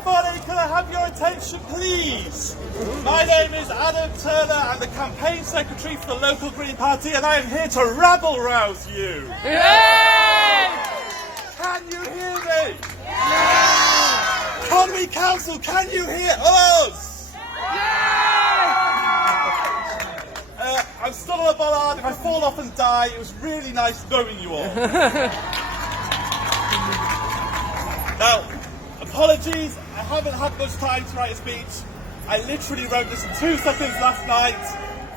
Everybody, can I have your attention, please? My name is Adam Turner. I'm the campaign secretary for the local Green Party, and I am here to rabble-rouse you. Yay! Can you hear me? Yeah! Conwy Council, can you hear us? Yay! I'm still on a bollard. If I fall off and die, it was really nice knowing you all. Now, apologies, I haven't had much time to write a speech. I literally wrote this in 2 seconds last night.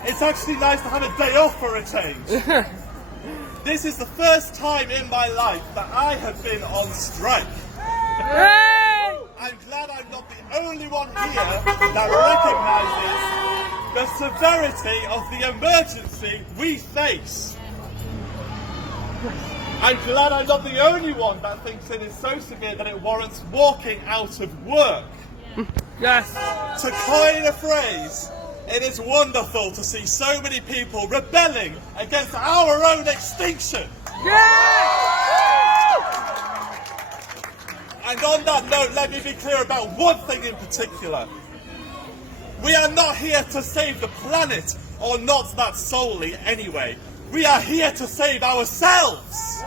It's actually nice to have a day off for a change. This is the first time in my life that I have been on strike. Yay! I'm glad I'm not the only one here that recognises the severity of the emergency we face. I'm glad I'm not the only one that thinks it is so severe that it warrants walking out of work. Yes. To coin a phrase, it is wonderful to see so many people rebelling against our own extinction. Yeah! And on that note, let me be clear about one thing in particular. We are not here to save the planet, or not that solely anyway. We are here to save ourselves.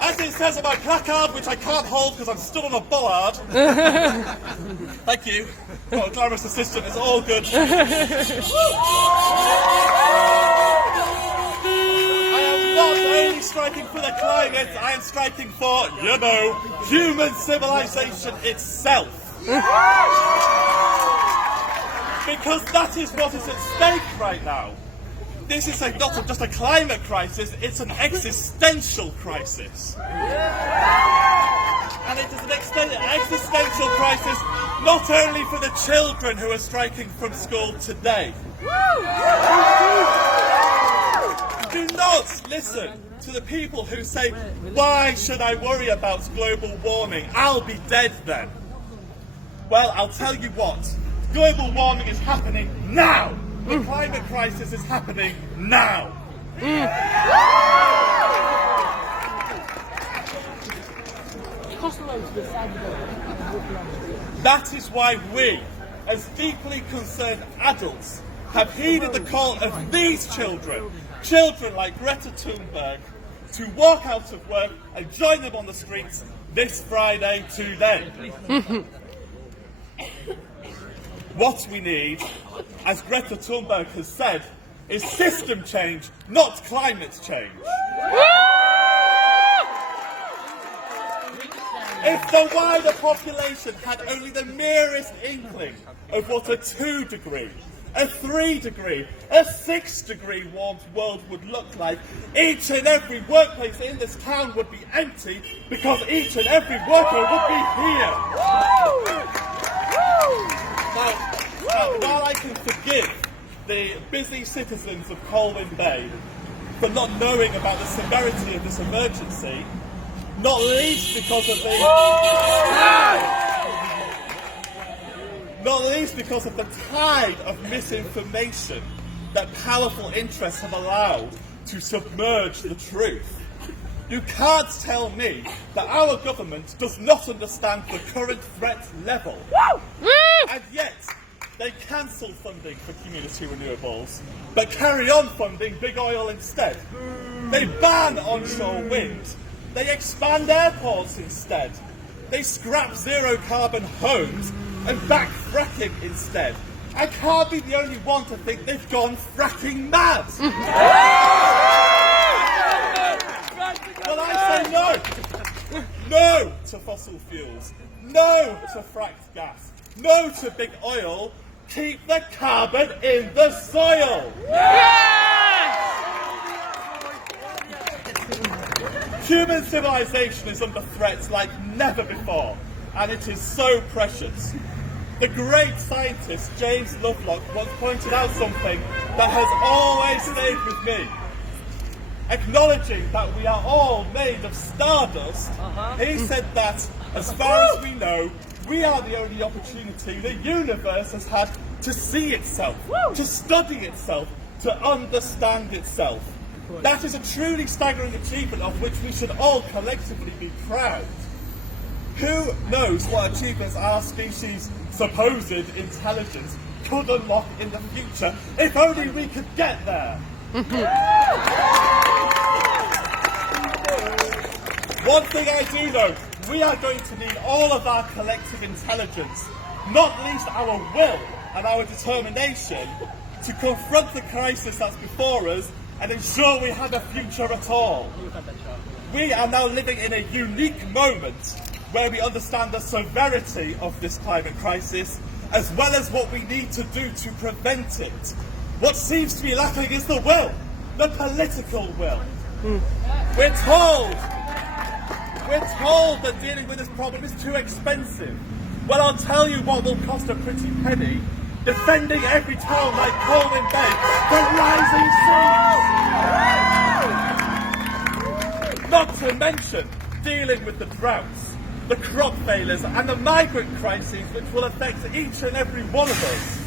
As it says on my placard, which I can't hold because I'm still on a bollard. Thank you. Got a glamorous assistant, it's all good. I am not only striking for the climate, I am striking for, you know, human civilization itself. Because that is what is at stake right now. This is not just a climate crisis, it's an existential crisis. And it is an existential crisis not only for the children who are striking from school today. Do not listen to the people who say, why should I worry about global warming? I'll be dead then. Well, I'll tell you what. Global warming is happening now. The climate crisis is happening now. That is why we, as deeply concerned adults, have heeded the call of these children, children like Greta Thunberg, to walk out of work and join them on the streets this Friday today. What we need, as Greta Thunberg has said, is system change, not climate change. If the wider population had only the merest inkling of what a 2-degree, a 3-degree, a 6-degree warmed world would look like, each and every workplace in this town would be empty because each and every worker would be here. Now, while I can forgive the busy citizens of Colwyn Bay for not knowing about the severity of this emergency, not least because of the tide of misinformation that powerful interests have allowed to submerge the truth. You can't tell me that our government does not understand the current threat level. And yet, they cancel funding for community renewables, but carry on funding big oil instead. They ban onshore wind. They expand airports instead. They scrap zero-carbon homes and back fracking instead. I can't be the only one to think they've gone fracking mad. Well, I say no. No to fossil fuels. No to fracked gas. No to big oil. Keep the carbon in the soil. Human civilization is under threat like never before, and it is so precious. The great scientist James Lovelock once pointed out something that has always stayed with me. Acknowledging that we are all made of stardust, he said that, as far as we know, we are the only opportunity the universe has had to see itself, to study itself, to understand itself. That is a truly staggering achievement of which we should all collectively be proud. Who knows what achievements our species' supposed intelligence could unlock in the future if only we could get there? One thing I do know, we are going to need all of our collective intelligence, not least our will and our determination, to confront the crisis that's before us and ensure we have a future at all. We are now living in a unique moment where we understand the severity of this climate crisis, as well as what we need to do to prevent it. What seems to be lacking is the will, the political will. We're told that dealing with this problem is too expensive. Well, I'll tell you what will cost a pretty penny: defending every town like Colwyn Bay from rising seas. Not to mention dealing with the droughts, the crop failures and the migrant crises which will affect each and every one of us.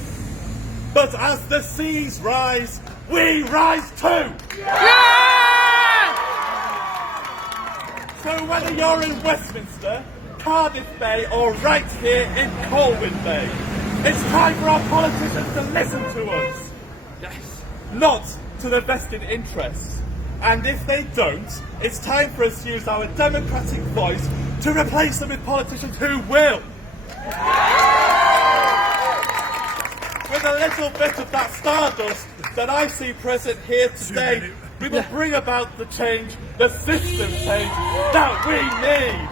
But as the seas rise, we rise too! So whether you're in Westminster, Cardiff Bay or right here in Colwyn Bay, it's time for our politicians to listen to us. Yes. Not to the vested interests. And if they don't, it's time for us to use our democratic voice to replace them with politicians who will. With a little bit of that stardust that I see present here today, we will bring about the change, the system change that we need.